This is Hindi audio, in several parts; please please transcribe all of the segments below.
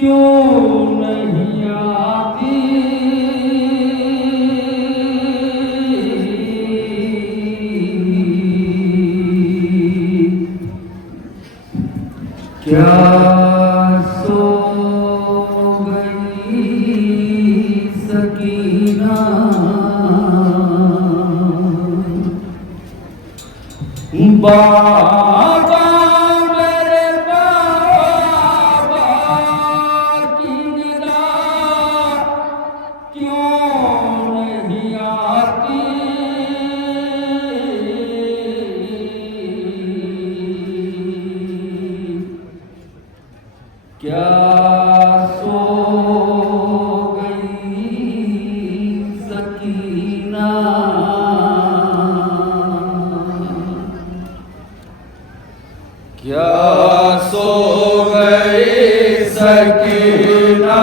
क्यों नहीं आती क्या सो गई सकीना बाबा मेरे बाबा की निदा क्यों नहीं आती क्या सो गई सकीना क्या सो गई सकीना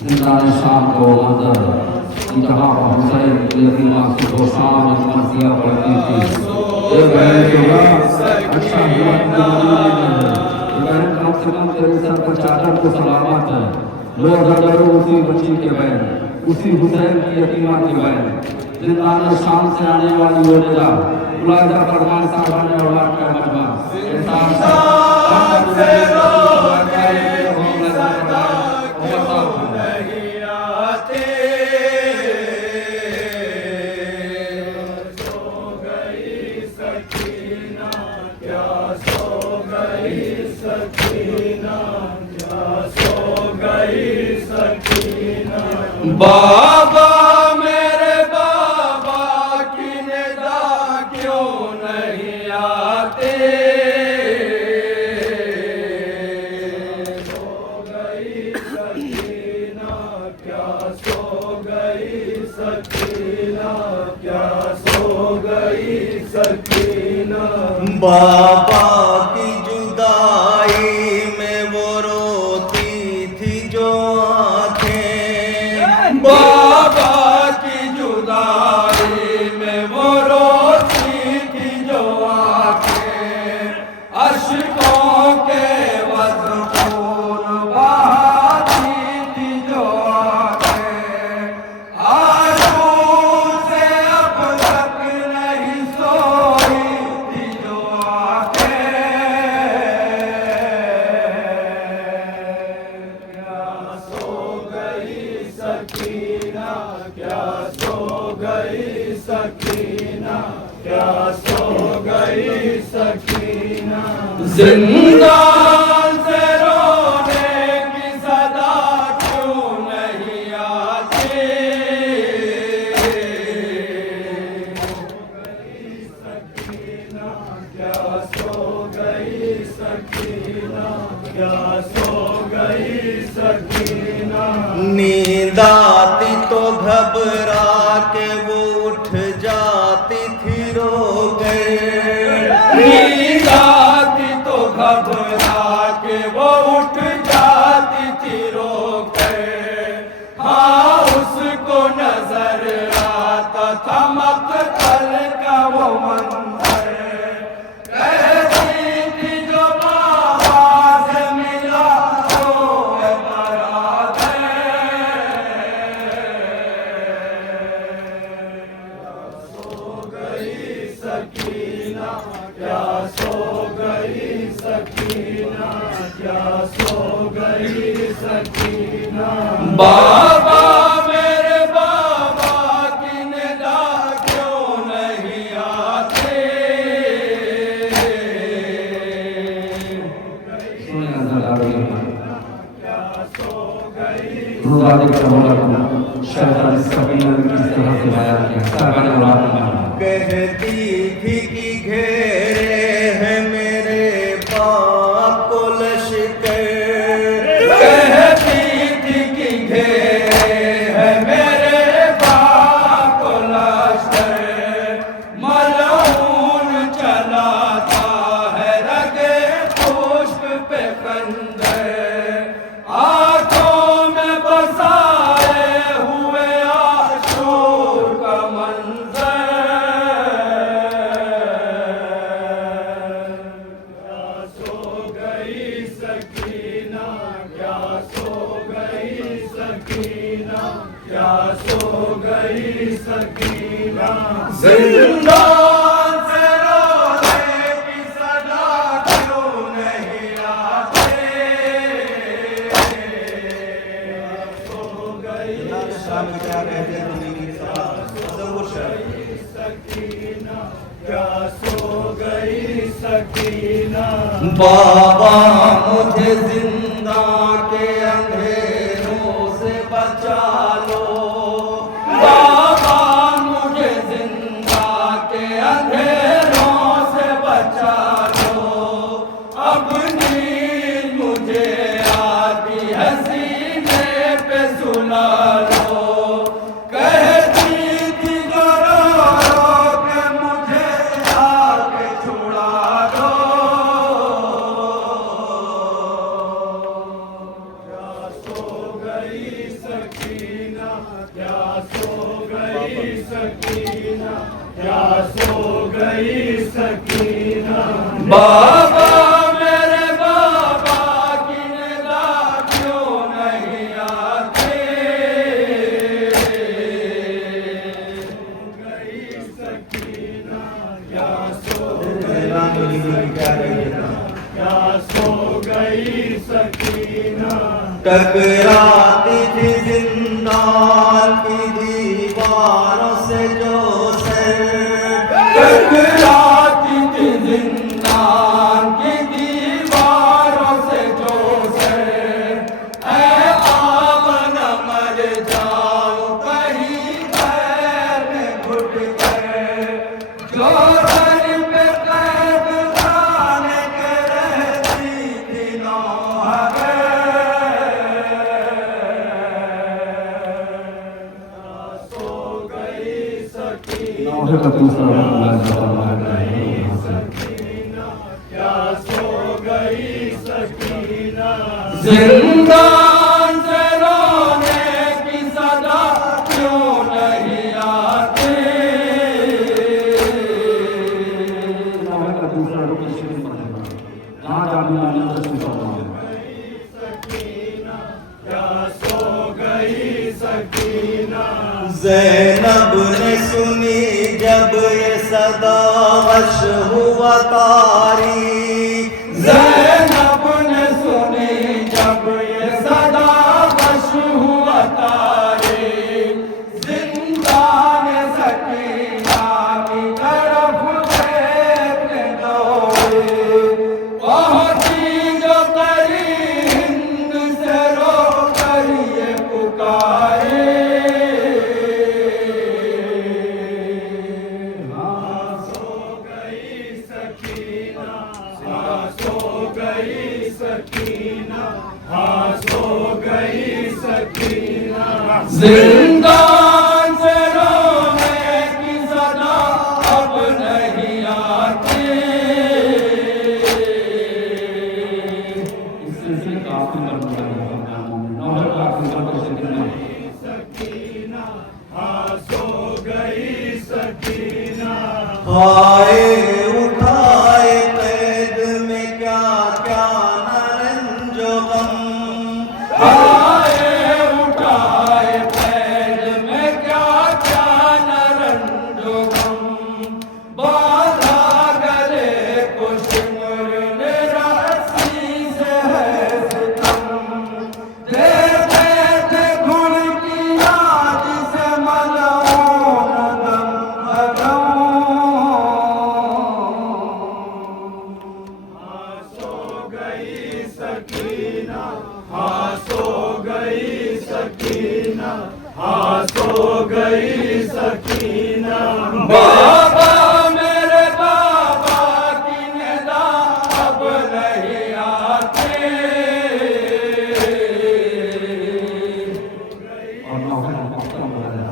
जिंदान शाम को मंजर जहाँ पर हुसैन यतीमा सुबह शाम मसीहा पढ़ती थी। ये बहन अच्छा बहन कम से कम तेरे सर पर चादर को सलामत है। लो अगर उसी बच्ची के बहन उसी हुसैन की यतीमा की बहन जिंदान शाम से आने वाली वो निदा मुलाजा फरमान साहब ने औलाद का मजमा बाबा मेरे बाबा की निदा क्यों नहीं आते सो गई सकीना क्या सो गई सकीना क्या सो गई सकीना बाबा की जुदाई में वो रोती थी जो बाबा की जुदाई में वो रोती थी जो आंखें अश्कों के वज़्र खून बहाती थी जो आंखें आंसू से अब तक नहीं सोई थी जो आंखें क्या सो गई सकीना क्या सो गई सकीना क्या सो गई सकीना जिंदान से रोने की सदा क्यों नहीं आती सकीना क्या सो गई सकीना क्या सो गई सकीना नींद आती तो घबरा के वो उठ जाती थी रो गए नींद आती तो घबरा के वो उठ जाती थी रो के हाँ उसको नजर आता था मक़तल का वो मंजर कहती थी जो बाबा से मिला तो बराबर सो गई सकीना क्या सो गई सकीना क्या सो गई सकीना बाबा मेरे बाबा की निदा क्यों नहीं आते क्या सो गई शैतान सकीना ने किस तरह से बयान किया सागाने औलाद कहती थी कि घेरे है मेरे बाप को लश्कर कहती थी कि घेरे है मेरे बाप को लश्कर मलऊन चलाता है रगे पुष्प पे खंजर आंखों में बसाए हुए आशूर का मंजर क्या सो गई सकीना। जिंदान से रोने की सदा क्यों नहीं आते? सो गई शाम में क्या कहते हैं तुम्हें सकीना, क्या सो गई सकीना। बाबा मुझे जिंदा के अंधेरों से बचा लो, बाबा मुझे जिंदा के अंधेरों से बचा लो। अब नींद मुझे आती है सीने पे सुला लो, कहती थी जो रो रो के मुझे आके छुड़ा दो। क्या सो गई सकीना, क्या सो गई सकीना, क्या सो गई सकीना। बाबा मेरे बाबा की निगाह क्यों नहीं आती? गई सकीना, क्या सो क्या सो गई सकीना। टकराती थी जिंदान की दीवारों से जो सर, टकराती थी जिंदान की दीवारों से जो सर। ऐ आवन मर जाऊं कहीं पैर में घुट कर, जो सर पे कैद खाने के रहती थी नौहर। सो गई सकीना, नौहे का दूसरा रंग सकीना, क्या सो गई सकीना। जिंदान से रोने की सदा क्यों नहीं आती? नौहे का दूसरा रुख शिविर पड़ेगा जहाँ जामिया नजर से सकीना, क्या सो गई सकीना। ज़ैनब ने सुनी जब ये सदा वश हुआ तारी, ज़ैनब ने सुनी जब ये सदा वश हुआ तारी। जिंदान सकीना की तरफ देखने दौड़ी, पहुंची जो करी हिंद से रो कर ये पुकारे। सो गई सकीना, हाँ सो गई सकीना, हाँ सो गई सकीना। जिंदान से रोने की सदा अब नहीं आती। इस सिलसिले का आखिरी कर्म है नौहे का आखिरी कर्म से कितना सकीना, हाँ सो गई सकीना। हाय उठाए कैद में क्या क्या न रंजो गम, हाय उठाए कैद में क्या क्या न रंजो गम। बांधा गले को सिमरन रस्सी से है सितम, देते थे घुड़ की याद से मलऊन दम भरम। हाँ सो गई सकीना, हाँ सो गई सकीना, हाँ सो गई सकीना। बाबा मेरे बाबा की निगाह अब नहीं आती। और नौहे का पक्का बनाया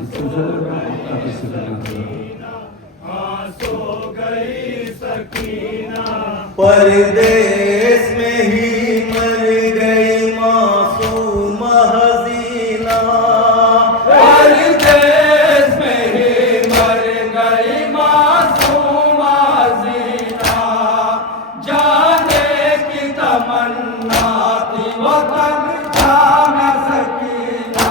इस सिलसिले में पक्का किसी का हाँ सो गई सकीना। परदेश में ही मर गई मासूम हसीना, परदेश में ही मर गई मासूम हसीना। जाने की तमन्ना थी वतन जा न सकीना,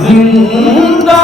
जिंदा